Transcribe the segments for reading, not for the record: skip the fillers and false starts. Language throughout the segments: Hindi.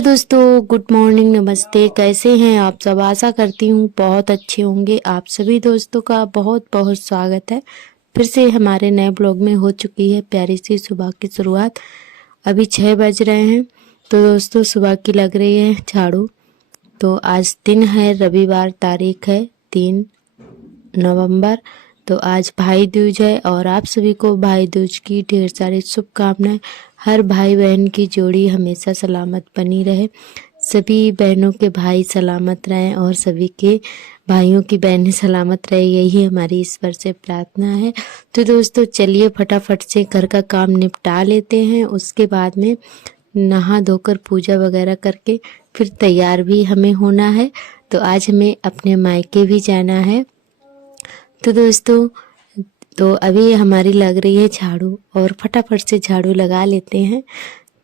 हेलो दोस्तों, गुड मॉर्निंग, नमस्ते। कैसे हैं आप सब? आशा करती हूँ बहुत अच्छे होंगे। आप सभी दोस्तों का बहुत बहुत स्वागत है। फिर से हमारे नए ब्लॉग में हो चुकी है प्यारी सी सुबह की शुरुआत। अभी 6 बज रहे हैं। तो दोस्तों सुबह की लग रही है झाड़ू। तो आज दिन है रविवार, तारीख है 3 नवंबर। तो आज भाई दूज है और आप सभी को भाई दूज की ढेर सारी शुभकामनाएं। हर भाई बहन की जोड़ी हमेशा सलामत बनी रहे, सभी बहनों के भाई सलामत रहें और सभी के भाइयों की बहनें सलामत रहे, यही हमारी ईश्वर से प्रार्थना है। तो दोस्तों चलिए फटाफट से घर का काम निपटा लेते हैं। उसके बाद में नहा धोकर पूजा वगैरह करके फिर तैयार भी हमें होना है। तो आज हमें अपने मायके भी जाना है। तो दोस्तों तो अभी हमारी लग रही है झाड़ू और फटाफट से झाड़ू लगा लेते हैं।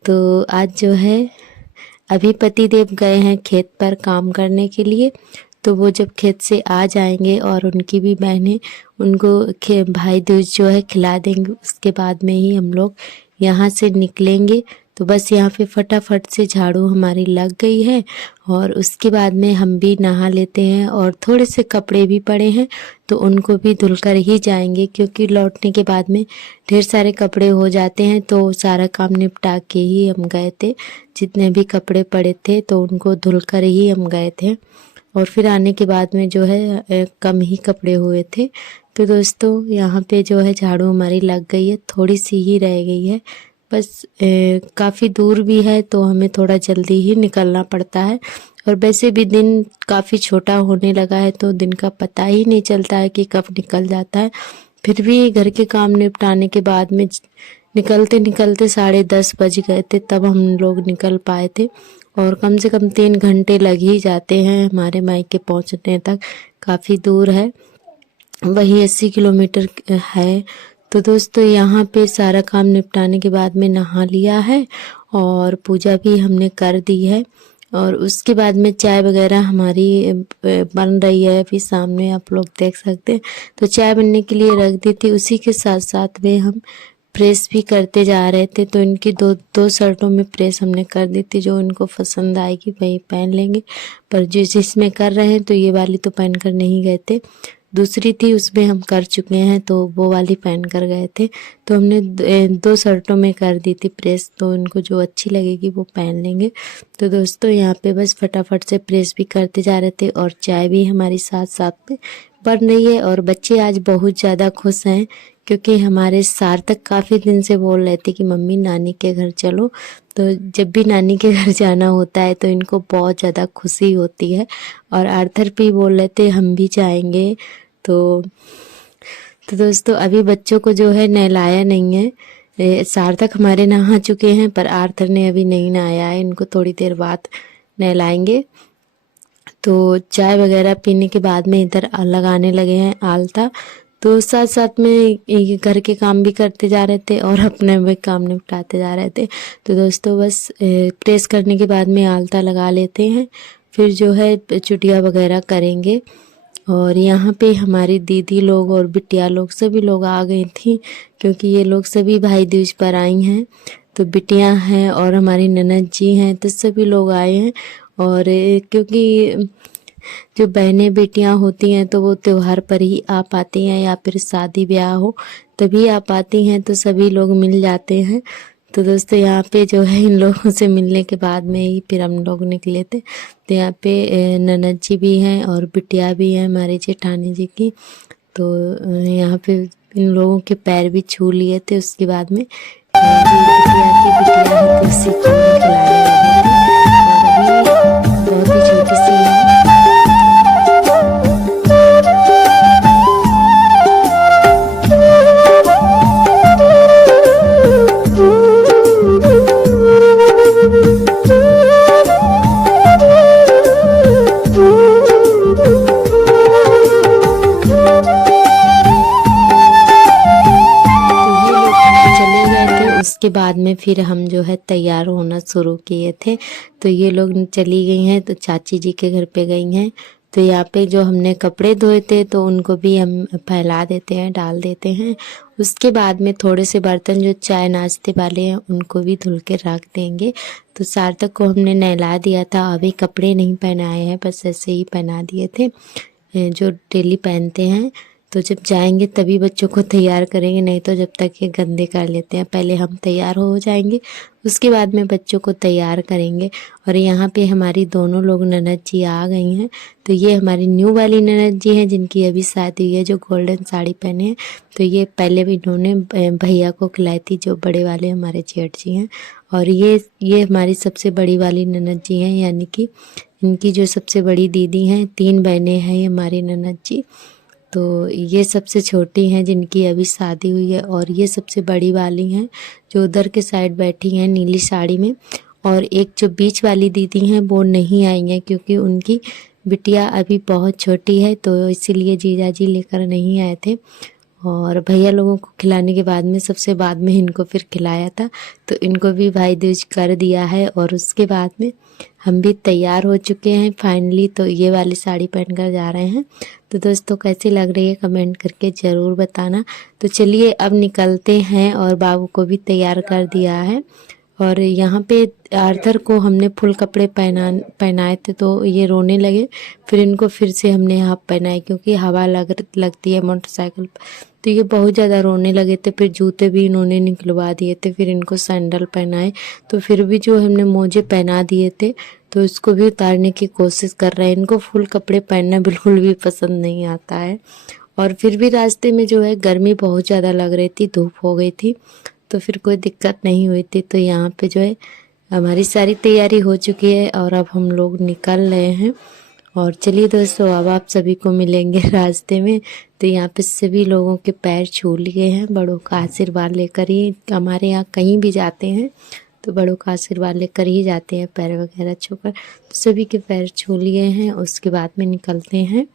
तो आज जो है अभी पति देव गए हैं खेत पर काम करने के लिए। तो वो जब खेत से आ जाएंगे और उनकी भी बहनें उनको भाई दूज जो है खिला देंगे, उसके बाद में ही हम लोग यहाँ से निकलेंगे। तो बस यहाँ पे फटाफट से झाड़ू हमारी लग गई है और उसके बाद में हम भी नहा लेते हैं और थोड़े से कपड़े भी पड़े हैं तो उनको भी धुलकर ही जाएंगे, क्योंकि लौटने के बाद में ढेर सारे कपड़े हो जाते हैं। तो सारा काम निपटा के ही हम गए थे। जितने भी कपड़े पड़े थे तो उनको धुलकर ही हम गए थे और फिर आने के बाद में जो है कम ही कपड़े हुए थे। तो दोस्तों यहाँ पे जो है झाड़ू हमारी लग गई है, थोड़ी सी ही रह गई है बस। काफ़ी दूर भी है तो हमें थोड़ा जल्दी ही निकलना पड़ता है और वैसे भी दिन काफ़ी छोटा होने लगा है तो दिन का पता ही नहीं चलता है कि कब निकल जाता है। फिर भी घर के काम निपटाने के बाद में निकलते निकलते 10:30 बज गए थे, तब हम लोग निकल पाए थे और कम से कम 3 घंटे लग ही जाते हैं हमारे मायके पहुंचने तक। काफ़ी दूर है, वही 80 किलोमीटर है। तो दोस्तों यहाँ पे सारा काम निपटाने के बाद में नहा लिया है और पूजा भी हमने कर दी है और उसके बाद में चाय वगैरह हमारी बन रही है। अभी सामने आप लोग देख सकते हैं। तो चाय बनने के लिए रख दी थी, उसी के साथ साथ में हम प्रेस भी करते जा रहे थे। तो इनकी दो शर्टों में प्रेस हमने कर दी थी, जो इनको पसंद आएगी वही पहन लेंगे। पर जिसमें कर रहे हैं तो ये वाली तो पहन कर नहीं गए थे, दूसरी थी उसमें हम कर चुके हैं तो वो वाली पहन कर गए थे। तो हमने 2 शर्टों में कर दी थी प्रेस, तो उनको जो अच्छी लगेगी वो पहन लेंगे। तो दोस्तों यहाँ पे बस फटाफट से प्रेस भी करते जा रहे थे और चाय भी हमारी साथ साथ में बन रही है। और बच्चे आज बहुत ज़्यादा खुश हैं क्योंकि हमारे सार्थक काफ़ी दिन से बोल रहे थे कि मम्मी नानी के घर चलो। तो जब भी नानी के घर जाना होता है तो इनको बहुत ज़्यादा खुशी होती है और आर्थर भी बोल रहे थे हम भी जाएंगे। तो दोस्तों अभी बच्चों को जो है नहलाया नहीं है। सार्थक हमारे नहा चुके हैं पर आर्थर ने अभी नहीं नहाया है, इनको थोड़ी देर बाद नहलाएंगे। तो चाय वगैरह पीने के बाद में इधर लगाने लगे हैं आलता। तो साथ साथ में घर के काम भी करते जा रहे थे और अपने भी काम निपटाते जा रहे थे। तो दोस्तों बस प्रेस करने के बाद में आलता लगा लेते हैं, फिर जो है चुटिया वगैरह करेंगे। और यहाँ पे हमारी दीदी लोग और बिटिया लोग सभी लोग आ गई थी, क्योंकि ये लोग सभी भाई दूज पर आई हैं। तो बिटियाँ हैं और हमारी ननद जी हैं, तो सभी लोग आए हैं। और क्योंकि जो बहनें बेटियां होती हैं तो वो त्योहार पर ही आ पाती हैं या फिर शादी ब्याह हो तभी आ पाती हैं, तो सभी लोग मिल जाते हैं। तो दोस्तों यहाँ पे जो है इन लोगों से मिलने के बाद में ही फिर हम लोग निकले थे। तो यहाँ पे ननद जी भी हैं और बिटिया भी हैं हमारी जेठानी जी की। तो यहाँ पे इन लोगों के पैर भी छू लिए थे। उसके बाद में बिटिया है तो उसी को खिलाने लगे थे और अभी बहुत ही छोटी सी है। उसके बाद में फिर हम जो है तैयार होना शुरू किए थे। तो ये लोग चली गई हैं तो चाची जी के घर पे गई हैं। तो यहाँ पे जो हमने कपड़े धोए थे तो उनको भी हम फैला देते हैं, डाल देते हैं। उसके बाद में थोड़े से बर्तन जो चाय नाश्ते वाले हैं उनको भी धुल के रख देंगे। तो सार्थक को हमने नहला दिया था, अभी कपड़े नहीं पहनाए हैं, बस ऐसे ही पहना दिए थे जो डेली पहनते हैं। तो जब जाएंगे तभी बच्चों को तैयार करेंगे, नहीं तो जब तक ये गंदे कर लेते हैं। पहले हम तैयार हो जाएंगे, उसके बाद में बच्चों को तैयार करेंगे। और यहाँ पे हमारी दोनों लोग ननद जी आ गई हैं। तो ये हमारी न्यू वाली ननद जी हैं जिनकी अभी शादी हुई है, जो गोल्डन साड़ी पहने हैं। तो ये पहले भी इन्होंने भैया को खिलाई थी, जो बड़े वाले हमारे जेठ जी हैं। और ये हमारी सबसे बड़ी वाली ननद जी हैं, यानी कि इनकी जो सबसे बड़ी दीदी हैं। 3 बहनें हैं ये हमारी ननद जी। तो ये सबसे छोटी हैं जिनकी अभी शादी हुई है, और ये सबसे बड़ी वाली हैं जो उधर के साइड बैठी हैं नीली साड़ी में। और एक जो बीच वाली दीदी हैं वो नहीं आई हैं क्योंकि उनकी बिटिया अभी बहुत छोटी है, तो इसीलिए जीजा जी लेकर नहीं आए थे। और भैया लोगों को खिलाने के बाद में सबसे बाद में इनको फिर खिलाया था, तो इनको भी भाई दूज कर दिया है। और उसके बाद में हम भी तैयार हो चुके हैं फाइनली। तो ये वाली साड़ी पहनकर जा रहे हैं। तो दोस्तों कैसी लग रही है कमेंट करके ज़रूर बताना। तो चलिए अब निकलते हैं, और बाबू को भी तैयार कर दिया है। और यहाँ पे आर्थर को हमने फुल कपड़े पहनाए थे, तो ये रोने लगे। फिर इनको फिर से हमने हाफ पहनाए क्योंकि हवा लगती है मोटरसाइकिल पर, तो ये बहुत ज़्यादा रोने लगे थे। फिर जूते भी इन्होंने निकलवा दिए थे, फिर इनको सैंडल पहनाए। तो फिर भी जो हमने मोजे पहना दिए थे तो इसको भी उतारने की कोशिश कर रहे हैं। इनको फुल कपड़े पहनना बिल्कुल भी पसंद नहीं आता है। और फिर भी रास्ते में जो है गर्मी बहुत ज़्यादा लग रही थी, धूप हो गई थी, तो फिर कोई दिक्कत नहीं हुई थी। तो यहाँ पे जो है हमारी सारी तैयारी हो चुकी है और अब हम लोग निकल रहे हैं। और चलिए दोस्तों अब आप सभी को मिलेंगे रास्ते में। तो यहाँ पे सभी लोगों के पैर छू लिए हैं, बड़ों का आशीर्वाद लेकर ही हमारे यहाँ कहीं भी जाते हैं तो बड़ों का आशीर्वाद लेकर ही जाते हैं, पैर वगैरह छूकर। तो सभी के पैर छू लिए हैं, उसके बाद में निकलते हैं।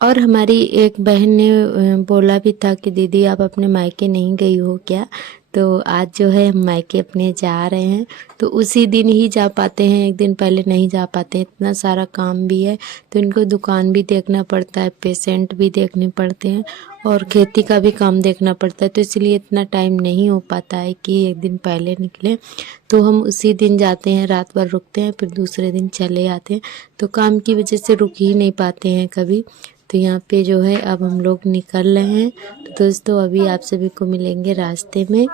और हमारी एक बहन ने बोला भी था कि दीदी आप अपने मायके नहीं गई हो क्या। तो आज जो है हम मायके अपने जा रहे हैं, तो उसी दिन ही जा पाते हैं, एक दिन पहले नहीं जा पाते हैं, इतना सारा काम भी है। तो इनको दुकान भी देखना पड़ता है, पेशेंट भी देखने पड़ते हैं, और खेती का भी काम देखना पड़ता है। तो इसलिए इतना टाइम नहीं हो पाता है कि एक दिन पहले निकले। तो हम उसी दिन जाते हैं, रात भर रुकते हैं, फिर दूसरे दिन चले आते हैं। तो काम की वजह से रुक ही नहीं पाते हैं कभी। तो यहाँ पे जो है अब हम लोग निकल रहे हैं। तो दोस्तों अभी आप सभी को मिलेंगे रास्ते में,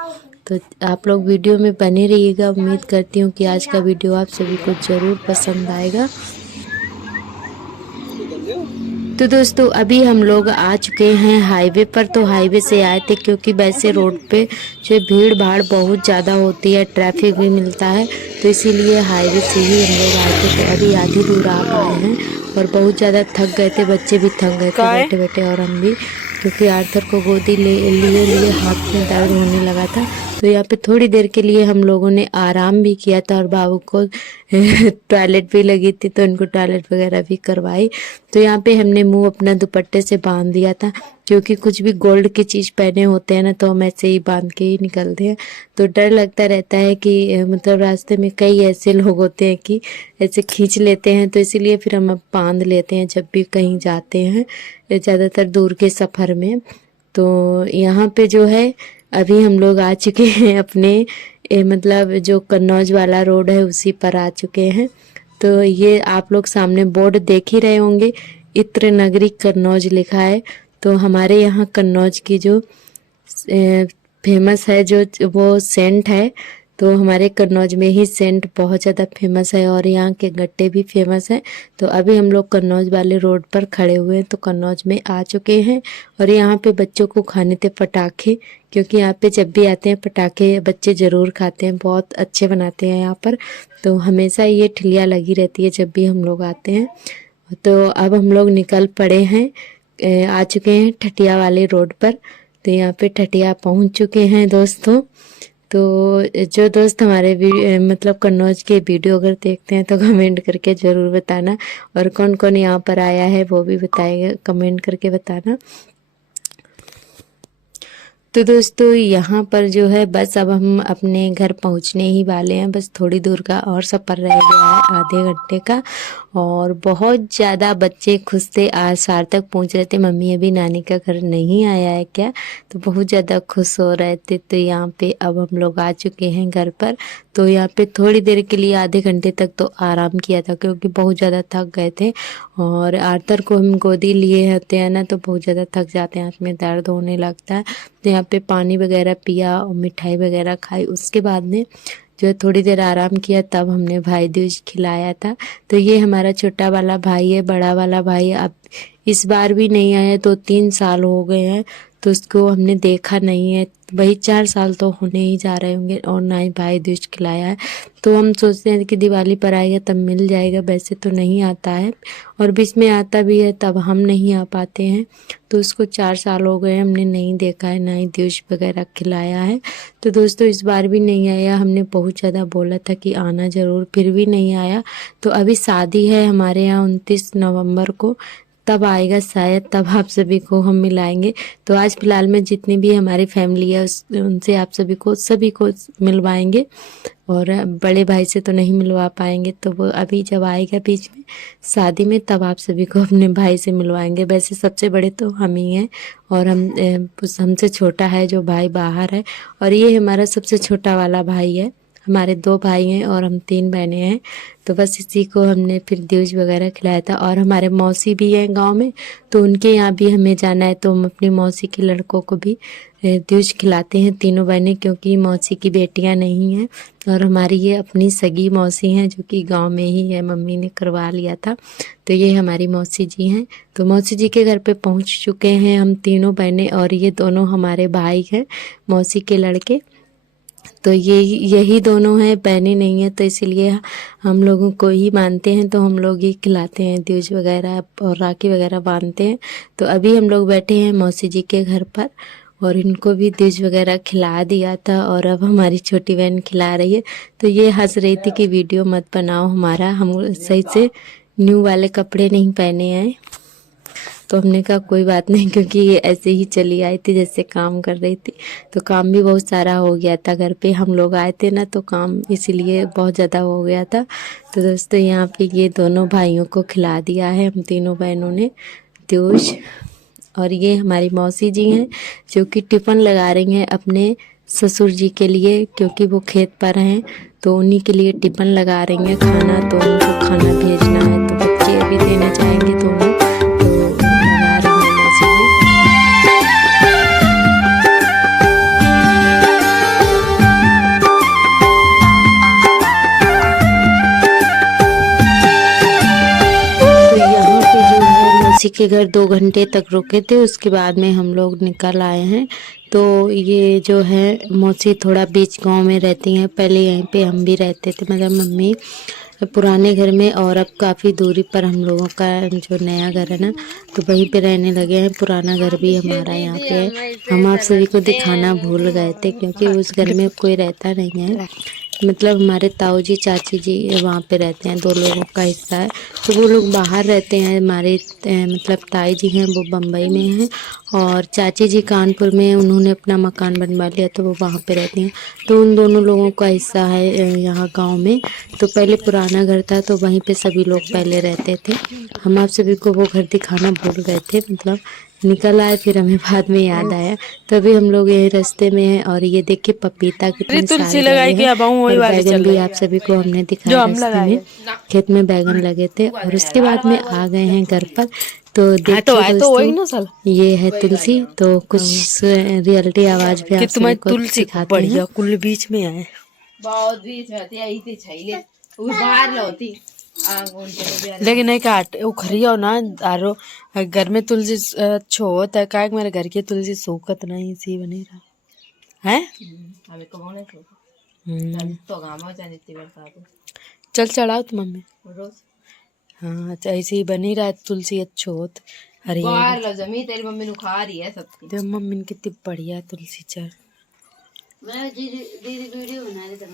तो आप लोग वीडियो में बने रहिएगा। उम्मीद करती हूँ कि आज का वीडियो आप सभी को ज़रूर पसंद आएगा। तो दोस्तों अभी हम लोग आ चुके हैं हाईवे पर। तो हाईवे से आए थे क्योंकि वैसे रोड पे जो भीड़ भाड़ बहुत ज़्यादा होती है, ट्रैफिक भी मिलता है, तो इसीलिए हाईवे से ही हम लोग आए थे। तो अभी आधी दूर आ पाए हैं और बहुत ज़्यादा थक गए थे, बच्चे भी थक गए थे बैठे बैठे, और हम भी, क्योंकि आर्थर को गोदी लिए हाथ में दर्द होने लगा था। तो यहाँ पे थोड़ी देर के लिए हम लोगों ने आराम भी किया था, और बाबू को टॉयलेट भी लगी थी तो उनको टॉयलेट वगैरह भी करवाई। तो यहाँ पे हमने मुंह अपना दुपट्टे से बांध दिया था, क्योंकि कुछ भी गोल्ड की चीज़ पहने होते हैं ना, तो हम ऐसे ही बांध के ही निकलते हैं। तो डर लगता रहता है कि मतलब रास्ते में कई ऐसे लोग होते हैं कि ऐसे खींच लेते हैं, तो इसीलिए फिर हम अब बांध लेते हैं जब भी कहीं जाते हैं, ज़्यादातर दूर के सफ़र में। तो यहाँ पे जो है अभी हम लोग आ चुके हैं अपने मतलब जो कन्नौज वाला रोड है उसी पर आ चुके हैं। तो ये आप लोग सामने बोर्ड देख ही रहे होंगे, इत्र नगरी कन्नौज लिखा है। तो हमारे यहाँ कन्नौज की जो फेमस है जो वो सेंट है, तो हमारे कन्नौज में ही सेंट बहुत ज़्यादा फेमस है, और यहाँ के गट्टे भी फेमस हैं। तो अभी हम लोग कन्नौज वाले रोड पर खड़े हुए हैं, तो कन्नौज में आ चुके हैं। और यहाँ पे बच्चों को खाने थे पटाखे, क्योंकि यहाँ पे जब भी आते हैं पटाखे बच्चे ज़रूर खाते हैं, बहुत अच्छे बनाते हैं यहाँ पर। तो हमेशा ये ठिलिया लगी रहती है जब भी हम लोग आते हैं। तो अब हम लोग निकल पड़े हैं, आ चुके हैं ठटिया वाले रोड पर। तो यहाँ पे ठटिया पहुँच चुके हैं दोस्तों। तो जो दोस्त हमारे मतलब कन्नौज के वीडियो अगर देखते हैं तो कमेंट करके ज़रूर बताना, और कौन कौन यहाँ पर आया है वो भी बताएगा, कमेंट करके बताना। तो दोस्तों यहाँ पर जो है बस अब हम अपने घर पहुँचने ही वाले हैं। बस थोड़ी दूर का और सफ़र रह गया है, आधे घंटे का। और बहुत ज़्यादा बच्चे खुश थे। आज सार्थक पूछ रहे थे मम्मी अभी नानी का घर नहीं आया है क्या, तो बहुत ज़्यादा खुश हो रहे थे। तो यहाँ पे अब हम लोग आ चुके हैं घर पर। तो यहाँ पे थोड़ी देर के लिए आधे घंटे तक तो आराम किया था क्योंकि बहुत ज़्यादा थक गए थे। और आर्थर को हम गोदी लिए होते हैं ना तो बहुत ज़्यादा थक जाते हैं, हाथ में दर्द होने लगता है। तो यहाँ पे पानी वगैरह पिया और मिठाई वगैरह खाई। उसके बाद में जो थोड़ी देर आराम किया तब हमने भाई दूज खिलाया था। तो ये हमारा छोटा वाला भाई है, बड़ा वाला भाई अब इस बार भी नहीं आया, तो 3 साल हो गए हैं तो उसको हमने देखा नहीं है। वही 4 साल तो होने ही जा रहे होंगे और ना ही भाई दूज खिलाया है। तो हम सोचते हैं कि दिवाली पर आएगा तब मिल जाएगा, वैसे तो नहीं आता है और बीच में आता भी है तब हम नहीं आ पाते हैं। तो उसको 4 साल हो गए हमने नहीं देखा है, ना ही दूज वगैरह खिलाया है। तो दोस्तों इस बार भी नहीं आया। हमने बहुत ज़्यादा बोला था कि आना ज़रूर, फिर भी नहीं आया। तो अभी शादी है हमारे यहाँ 29 नवंबर को, तब आएगा शायद, तब आप सभी को हम मिलाएंगे। तो आज फिलहाल में जितनी भी हमारी फैमिली है उनसे आप सभी को मिलवाएंगे। और बड़े भाई से तो नहीं मिलवा पाएंगे, तो वो अभी जब आएगा बीच में शादी में तब आप सभी को अपने भाई से मिलवाएंगे। वैसे सबसे बड़े तो हम ही हैं और हमसे छोटा है जो भाई बाहर है। और ये हमारा सबसे छोटा वाला भाई है। हमारे 2 भाई हैं और हम 3 बहनें हैं। तो बस इसी को हमने फिर दूज वगैरह खिलाया था। और हमारे मौसी भी हैं गांव में, तो उनके यहाँ भी हमें जाना है, तो हम अपनी मौसी के लड़कों को भी दूज खिलाते हैं, तीनों बहनें, क्योंकि मौसी की बेटियां नहीं हैं। और हमारी ये अपनी सगी मौसी हैं जो कि गांव में ही है, मम्मी ने करवा लिया था। तो ये हमारी मौसी जी हैं। तो मौसी जी के घर पे पहुंच चुके हैं हम तीनों बहनें, और ये दोनों हमारे भाई हैं, मौसी के लड़के। तो यही दोनों हैं, बहनें नहीं है, तो इसीलिए हम लोगों को ही मानते हैं, तो हम लोग ही खिलाते हैं दूज वगैरह और राखी वगैरह बांधते हैं। तो अभी हम लोग बैठे हैं मौसी जी के घर पर और इनको भी दूज वगैरह खिला दिया था और अब हमारी छोटी बहन खिला रही है। तो ये हंस रही थी कि वीडियो मत बनाओ हमारा, हम सही से न्यू वाले कपड़े नहीं पहने हैं। तो हमने कहा कोई बात नहीं, क्योंकि ये ऐसे ही चली आई थी जैसे काम कर रही थी। तो काम भी बहुत सारा हो गया था घर पे, हम लोग आए थे ना, तो काम इसीलिए बहुत ज़्यादा हो गया था। तो दोस्तों यहाँ पे ये दोनों भाइयों को खिला दिया है हम तीनों बहनों ने दूज। और ये हमारी मौसी जी हैं जो कि टिफ़िन लगा रही हैं अपने ससुर जी के लिए, क्योंकि वो खेत पर हैं, तो उन्हीं के लिए टिफ़िन लगा रही हैं खाना। तो उनको खाना भेजना है, तो बच्चे अभी देने जाएंगे दोनों, तो लगा रही हैं मौसी जी। तो यहाँ पे जो है मौसी के घर 2 घंटे तक रुके थे, उसके बाद में हम लोग निकल आए हैं। तो ये जो है मौसी थोड़ा बीच गांव में रहती हैं, पहले यहीं पे हम भी रहते थे, मतलब मम्मी पुराने घर में, और अब काफ़ी दूरी पर हम लोगों का जो नया घर है ना, तो वहीं पे रहने लगे हैं। पुराना घर भी हमारा यहाँ पे है। हम आप सभी को दिखाना भूल गए थे क्योंकि उस घर में कोई रहता नहीं है, मतलब हमारे ताऊ जी चाची जी वहाँ पे रहते हैं, 2 लोगों का हिस्सा है, तो वो लोग बाहर रहते हैं। हमारे मतलब ताई जी हैं वो बम्बई में हैं और चाची जी कानपुर में, उन्होंने अपना मकान बनवा लिया तो वो वहाँ पे रहती हैं। तो उन दोनों लोगों का हिस्सा है यहाँ गांव में। तो पहले पुराना घर था तो वहीं पे सभी लोग पहले रहते थे। हम आप सभी को वो घर दिखाना भूल गए थे, मतलब निकल आए, फिर हमें बाद में याद आया। तभी हम लोग यही रास्ते में हैं। और ये देखिए पपीता कितने सारे लगे हैं, और बैगन भी आप सभी को हमने दिखाया रास्ते में, खेत में बैगन लगे थे। और उसके बाद में आ गए हैं घर पर। तो देखिए दोस्तों ये है तुलसी, तो कुछ रियलिटी आवाज भी आप सभी को दिखाते हैं। कुल बीच में है, बहुत बीच में आई थी छैले वो बाहर लौती लेकिन नहीं काट वो खरिया ना आरो घर में तुलसी अच्छो होता है, का मेरे घर की तुलसी सूखत नहीं सी बनी रहा है। हमें कौन है तो गामा जाने इतनी बरसात चल चढ़ाओ तो मम्मी, रोज हाँ ऐसे ही बनी रहा तुलसी अच्छो होत। अरे बाहर लो जमी तेरी मम्मी नु खा रही है सबकी, देख मम्मी ने कितनी बढ़िया तुलसी चढ़। मैं दीदी वीडियो बना रही थी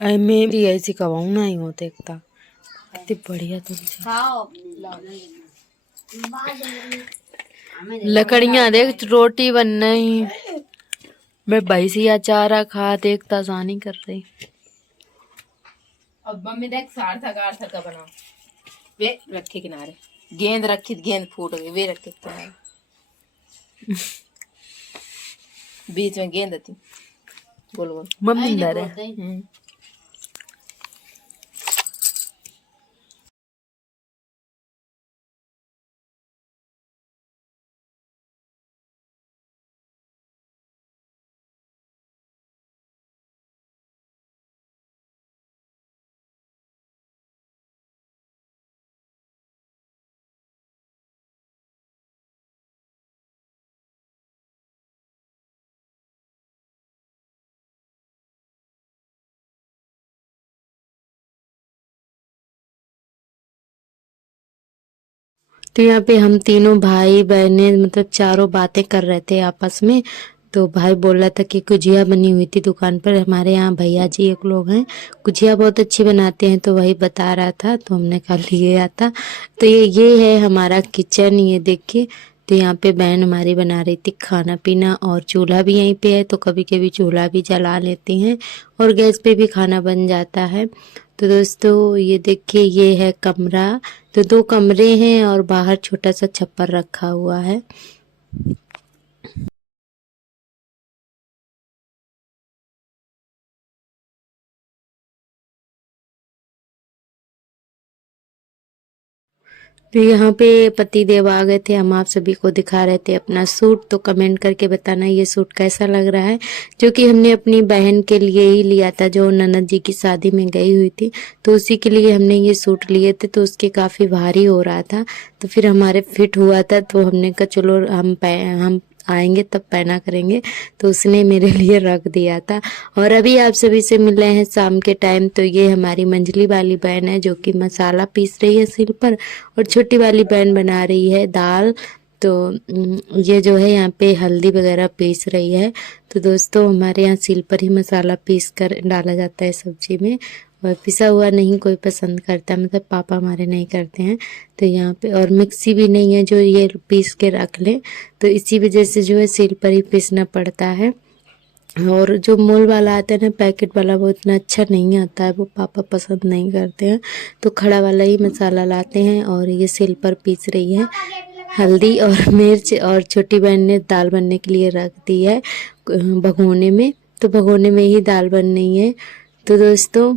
मैं मैं भी ऐसी कवाऊ ना ही होते एकता कितनी बढ़िया तुलसी। खाओ लकड़ियां देख, रोटी बन रही। मैं भैंसी अचारा खा देखता आसानी कर रही। अब मम्मी देख सार्थक आर्थक का बनाओ। वे रखे किनारे, गेंद रखी, गेंद फूट गई, वे रखे किनारे, बीच में गेंद थी गोल गोल। मम्मी अंदर है। तो यहाँ पे हम तीनों भाई बहनें मतलब चारों बातें कर रहे थे आपस में। तो भाई बोल रहा था कि गुजिया बनी हुई थी दुकान पर। हमारे यहाँ भैया जी एक लोग हैं, गुजिया बहुत अच्छी बनाते हैं, तो वही बता रहा था। तो हमने कहा लिए आता। तो ये है हमारा किचन, ये देखिए। तो यहाँ पे बहन हमारी बना रही थी खाना पीना, और चूल्हा भी यहीं पे है, तो कभी कभी चूल्हा भी जला लेती हैं और गैस पे भी खाना बन जाता है। तो दोस्तों ये देखिए, ये है कमरा। तो 2 कमरे हैं और बाहर छोटा सा छप्पर रखा हुआ है। तो यहाँ पे पति देव आ गए थे, हम आप सभी को दिखा रहे थे अपना सूट। तो कमेंट करके बताना ये सूट कैसा लग रहा है, जो कि हमने अपनी बहन के लिए ही लिया था, जो ननद जी की शादी में गई हुई थी। तो उसी के लिए हमने ये सूट लिए थे। तो उसके काफी भारी हो रहा था, तो फिर हमारे फिट हुआ था। तो हमने कहा चलो हम आएंगे तब पहना करेंगे। तो उसने मेरे लिए रख दिया था। और अभी आप सभी से मिल रहे हैं शाम के टाइम। तो ये हमारी मंजली वाली बहन है, जो कि मसाला पीस रही है सिल पर, और छोटी वाली बहन बना रही है दाल। तो ये जो है यहाँ पे हल्दी वगैरह पीस रही है। तो दोस्तों हमारे यहाँ सिल पर ही मसाला पीस कर डाला जाता है सब्जी में, और पिसा हुआ नहीं कोई पसंद करता, मतलब पापा हमारे नहीं करते हैं। तो यहाँ पे और मिक्सी भी नहीं है जो ये पीस के रख ले। तो इसी वजह से जो है सिल पर ही पीसना पड़ता है। और जो मोल वाला आता है ना, पैकेट वाला, वो इतना अच्छा नहीं आता है, वो पापा पसंद नहीं करते हैं। तो खड़ा वाला ही मसाला लाते हैं, और ये सिल पर पीस रही है हल्दी और मिर्च। और छोटी बहन ने दाल बनने के लिए रख दी है भगोने में। तो भगोने में ही दाल बन रही है। तो दोस्तों,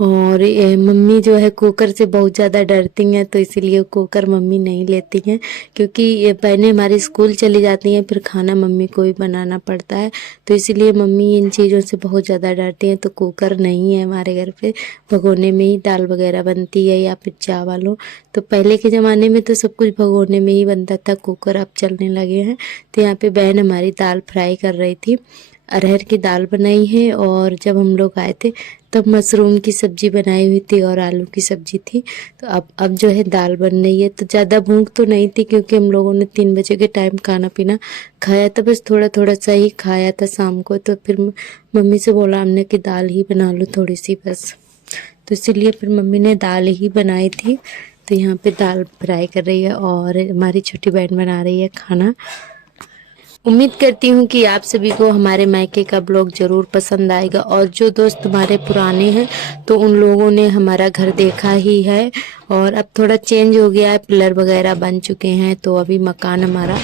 और मम्मी जो है कुकर से बहुत ज़्यादा डरती हैं, तो इसीलिए कुकर मम्मी नहीं लेती हैं, क्योंकि ये बहनें हमारी स्कूल चली जाती हैं, फिर खाना मम्मी को ही बनाना पड़ता है। तो इसीलिए मम्मी इन चीज़ों से बहुत ज़्यादा डरती हैं। तो कुकर नहीं है हमारे घर पे, भगोने में ही दाल वगैरह बनती है, या फिर चावल हो। तो पहले के ज़माने में तो सब कुछ भगोने में ही बनता था, कुकर अब चलने लगे हैं। तो यहाँ पे बहन हमारी दाल फ्राई कर रही थी, अरहर की दाल बनाई है। और जब हम लोग आए थे तब मशरूम की सब्जी बनाई हुई थी और आलू की सब्जी थी। तो अब जो है दाल बन रही है। तो ज़्यादा भूख तो नहीं थी, क्योंकि हम लोगों ने 3 बजे के टाइम खाना पीना खाया था, बस थोड़ा थोड़ा सा ही खाया था शाम को। तो फिर मम्मी से बोला हमने कि दाल ही बना लो थोड़ी सी बस। तो इसीलिए फिर मम्मी ने दाल ही बनाई थी। तो यहाँ पे दाल फ्राई कर रही है, और हमारी छोटी बहन बना रही है खाना। उम्मीद करती हूँ कि आप सभी को हमारे मायके का ब्लॉग जरूर पसंद आएगा। और जो दोस्त हमारे पुराने हैं, तो उन लोगों ने हमारा घर देखा ही है। और अब थोड़ा चेंज हो गया है, पिलर वगैरह बन चुके हैं। तो अभी मकान हमारा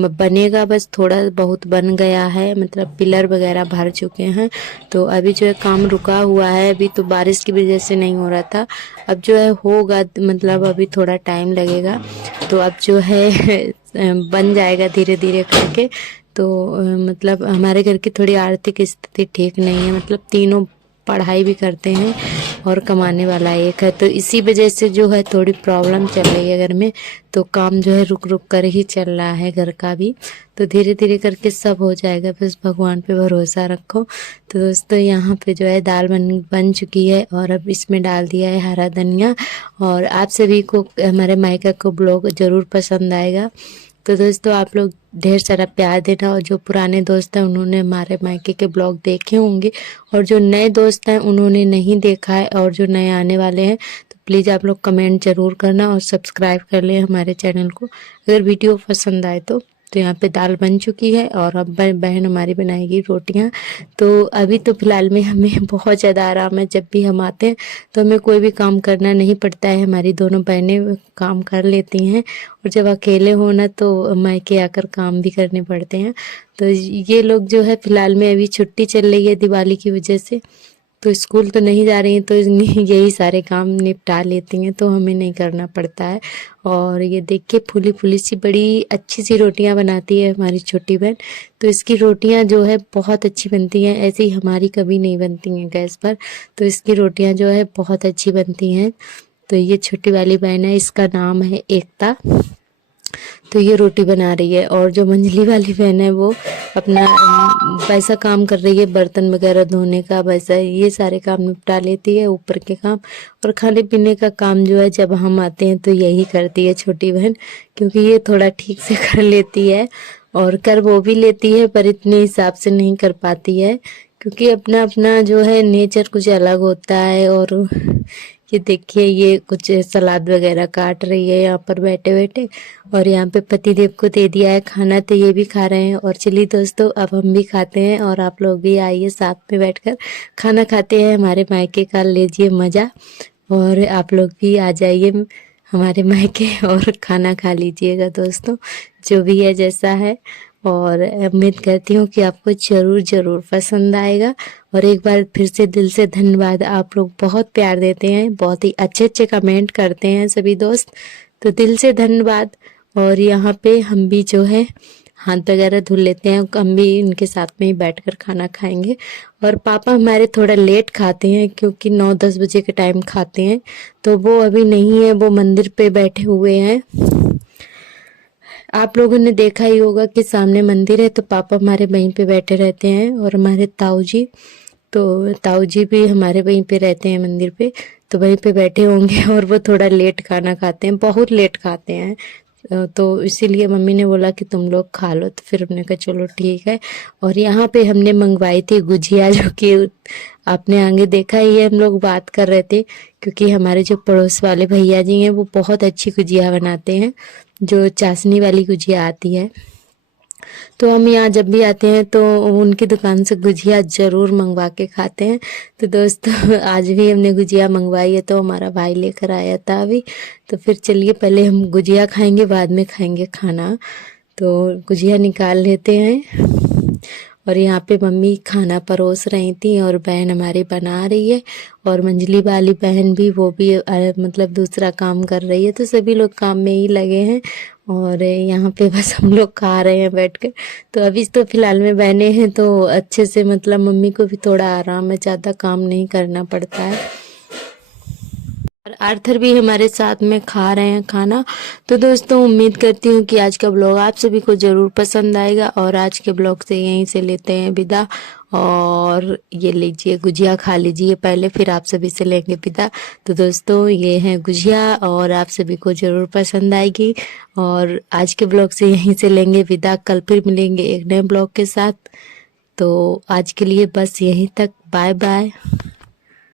बनेगा, बस थोड़ा बहुत बन गया है, मतलब पिलर वगैरह भर चुके हैं। तो अभी जो है काम रुका हुआ है, अभी तो बारिश की वजह से नहीं हो रहा था। अब जो है होगा, मतलब अभी थोड़ा टाइम लगेगा। तो अब जो है बन जाएगा धीरे धीरे करके। तो मतलब हमारे घर की थोड़ी आर्थिक स्थिति ठीक नहीं है, मतलब तीनों पढ़ाई भी करते हैं और कमाने वाला एक है। तो इसी वजह से जो है थोड़ी प्रॉब्लम चल रही है घर में। तो काम जो है रुक रुक कर ही चल रहा है घर का भी। तो धीरे धीरे करके सब हो जाएगा, बस भगवान पे भरोसा रखो। तो दोस्तों यहाँ पे जो है दाल बन चुकी है, और अब इसमें डाल दिया है हरा धनिया। और आप सभी को हमारे मायका को ब्लॉग जरूर पसंद आएगा। तो दोस्तों आप लोग ढेर सारा प्यार देना, और जो पुराने दोस्त हैं उन्होंने हमारे मायके के ब्लॉग देखे होंगे, और जो नए दोस्त हैं उन्होंने नहीं देखा है, और जो नए आने वाले हैं तो प्लीज़ आप लोग कमेंट ज़रूर करना और सब्सक्राइब कर लें हमारे चैनल को अगर वीडियो पसंद आए तो। यहाँ पे दाल बन चुकी है और अब बहन हमारी बनाएगी रोटियां। तो अभी तो फिलहाल में हमें बहुत ज़्यादा आराम है, जब भी हम आते हैं तो हमें कोई भी काम करना नहीं पड़ता है, हमारी दोनों बहनें काम कर लेती हैं, और जब अकेले हो ना तो मायके आकर काम भी करने पड़ते हैं। तो ये लोग जो है फिलहाल में अभी छुट्टी चल रही है दिवाली की वजह से, तो स्कूल तो नहीं जा रही हैं, तो यही सारे काम निपटा लेती हैं, तो हमें नहीं करना पड़ता है। और ये देखिए फूली फूली सी बड़ी अच्छी सी रोटियां बनाती है हमारी छोटी बहन। तो इसकी रोटियां जो है बहुत अच्छी बनती हैं, ऐसी हमारी कभी नहीं बनती हैं गैस पर, तो इसकी रोटियां जो है बहुत अच्छी बनती हैं। तो ये छोटी वाली बहन है, इसका नाम है एकता, तो ये रोटी बना रही है। और जो मंझली वाली बहन है वो अपना वैसा काम कर रही है, बर्तन वगैरह धोने का, वैसा ये सारे काम निपटा लेती है ऊपर के काम। और खाने पीने का काम जो है जब हम आते हैं तो यही करती है छोटी बहन, क्योंकि ये थोड़ा ठीक से कर लेती है, और कर वो भी लेती है पर इतने हिसाब से नहीं कर पाती है, क्योंकि अपना अपना जो है नेचर कुछ अलग होता है। और ये देखिए ये कुछ सलाद वगैरह काट रही है यहाँ पर बैठे बैठे, और यहाँ पे पतिदेव को दे दिया है खाना, तो ये भी खा रहे हैं। और चलिए दोस्तों अब हम भी खाते हैं, और आप लोग भी आइए साथ में बैठकर खाना खाते हैं, हमारे मायके का लीजिए मज़ा, और आप लोग भी आ जाइए हमारे मायके और खाना खा लीजिएगा दोस्तों, जो भी है जैसा है। और उम्मीद करती हूँ कि आपको ज़रूर पसंद आएगा। और एक बार फिर से दिल से धन्यवाद, आप लोग बहुत प्यार देते हैं, बहुत ही अच्छे कमेंट करते हैं सभी दोस्त, तो दिल से धन्यवाद। और यहाँ पे हम भी जो है हाथ वगैरह धुल लेते हैं, हम भी इनके साथ में ही बैठकर खाना खाएंगे। और पापा हमारे थोड़ा लेट खाते हैं, क्योंकि 9-10 बजे के टाइम खाते हैं, तो वो अभी नहीं है, वो मंदिर पे बैठे हुए हैं। आप लोगों ने देखा ही होगा कि सामने मंदिर है, तो पापा हमारे वहीं पे बैठे रहते हैं, और हमारे ताऊ जी भी हमारे वहीं पे रहते हैं मंदिर पे, तो वहीं पे बैठे होंगे। और वो थोड़ा लेट खाना खाते हैं, बहुत लेट खाते हैं, तो इसीलिए मम्मी ने बोला कि तुम लोग खा लो, तो फिर हमने कहा चलो ठीक है। और यहाँ पे हमने मंगवाई थी गुजिया, जो कि आपने आगे देखा ही है, हम लोग बात कर रहे थे, क्योंकि हमारे जो पड़ोस वाले भैया जी हैं वो बहुत अच्छी गुजिया बनाते हैं, जो चाशनी वाली गुजिया आती है। तो हम यहाँ जब भी आते हैं तो उनकी दुकान से गुजिया ज़रूर मंगवा के खाते हैं। तो दोस्तों आज भी हमने गुजिया मंगवाई है, तो हमारा भाई लेकर आया था अभी, तो फिर चलिए पहले हम गुजिया खाएंगे, बाद में खाएंगे खाना। तो गुजिया निकाल लेते हैं, और यहाँ पे मम्मी खाना परोस रही थी, और बहन हमारी बना रही है, और मंझली वाली बहन भी वो भी मतलब दूसरा काम कर रही है, तो सभी लोग काम में ही लगे हैं। और यहाँ पे बस हम लोग खा रहे हैं बैठकर। तो अभी तो फिलहाल में बहने हैं, तो अच्छे से मतलब मम्मी को भी थोड़ा आराम है, ज़्यादा काम नहीं करना पड़ता है। और आर्थर भी हमारे साथ में खा रहे हैं खाना। तो दोस्तों उम्मीद करती हूँ कि आज का ब्लॉग आप सभी को ज़रूर पसंद आएगा, और आज के ब्लॉग से यहीं से लेते हैं विदा। और ये लीजिए गुजिया खा लीजिए पहले, फिर आप सभी से लेंगे विदा। तो दोस्तों ये है गुजिया, और आप सभी को ज़रूर पसंद आएगी, और आज के ब्लॉग से यहीं से लेंगे विदा। कल फिर मिलेंगे एक नए ब्लॉग के साथ। तो आज के लिए बस यहीं तक, बाय बाय।